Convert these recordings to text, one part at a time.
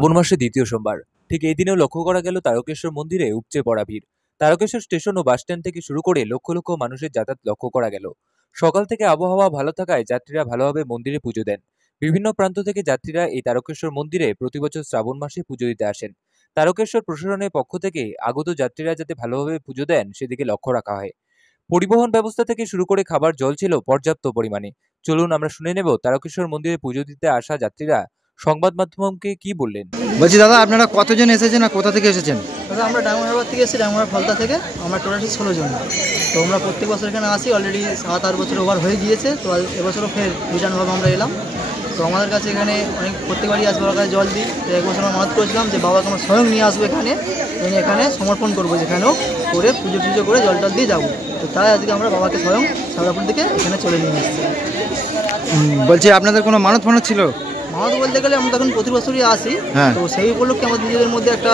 শ্রাবণ মাসে দ্বিতীয় সোমবার ঠিক এই দিনেও লক্ষ্য করা গেল তারকেশ্বর মন্দিরে উপচে পড়া ভিড়। তারকেশ্বর স্টেশন ও বাসস্ট্যান্ড থেকে শুরু করে লক্ষ লক্ষ মানুষের যাতায়াত লক্ষ্য করা গেল। সকাল থেকে আবহাওয়া ভালো থাকায় যাত্রীরা ভালোভাবে মন্দিরে পুজো দেন। বিভিন্ন প্রান্ত থেকে যাত্রীরা এই তারকেশ্বর মন্দিরে প্রতিবছর শ্রাবণ মাসে পুজো দিতে আসেন। তারকেশ্বর প্রশাসনের পক্ষ থেকে আগত যাত্রীরা যাতে ভালোভাবে পুজো দেন সেদিকে লক্ষ্য রাখা হয়। পরিবহন ব্যবস্থা থেকে শুরু করে খাবার জল ছিল পর্যাপ্ত পরিমাণে। চলুন আমরা শুনে নেব তারকেশ্বর মন্দিরে পুজো দিতে আসা যাত্রীরা সংবাদ মাধ্যমকে কি বললেন। বলছি দাদা, আপনারা কতজন এসেছেন আর কোথা থেকে এসেছেন? দাদা আমরা ডায়মন্ড থেকে এসেছি, ডায়মন্ড ফলতা থেকে। আমরা টোটাল 16 জন। তো আমরা প্রত্যেক বছর এখানে আসি, অলরেডি 7-8 বছর ওভার হয়ে গিয়েছে। তো এবছরও ফের রিটার্নভাবে আমরা এলাম। তো আমাদের কাছে এখানে অনেক প্রত্যেকবারই আসবে, বাবার কাছে জল দিই। তো এক বছর আমরা মানত করেছিলাম যে বাবাকে আমরা স্বয়ং নিয়ে আসবো এখানে, এখানে সমর্পণ করবো, যেখানেও করে পুজো টুজো করে জল টল দিয়ে যাবো। তো তাই আজকে আমরা বাবাকে স্বয়ং সারাপুর থেকে এখানে চলে নিয়ে এসেছি। বলছি আপনাদের কোনো মানত ফানত ছিল? মানত বলতে গেলে আমরা তখন প্রতি বছরই আসি। তো সেই উপলক্ষে আমাদের নিজেদের মধ্যে একটা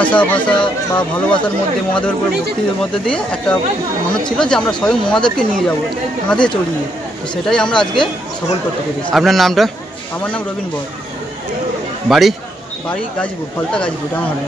আশা ভাষা বা ভালোবাসার মধ্যে মহাদেবের উপর ভক্তির মধ্যে দিয়ে একটা মানত ছিল যে আমরা স্বয়ং মহাদেবকে নিয়ে যাবো কাঁধে চড়িয়ে। তো সেটাই আমরা আজকে সফল করতে পেরেছি। আপনার নামটা? আমার নাম রবীন বর। বাড়ি? বাড়ি Gazipur, Falta Gazipur, down.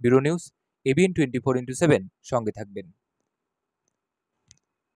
Bureau news, ABN 24x7 সঙ্গে থাকবেন।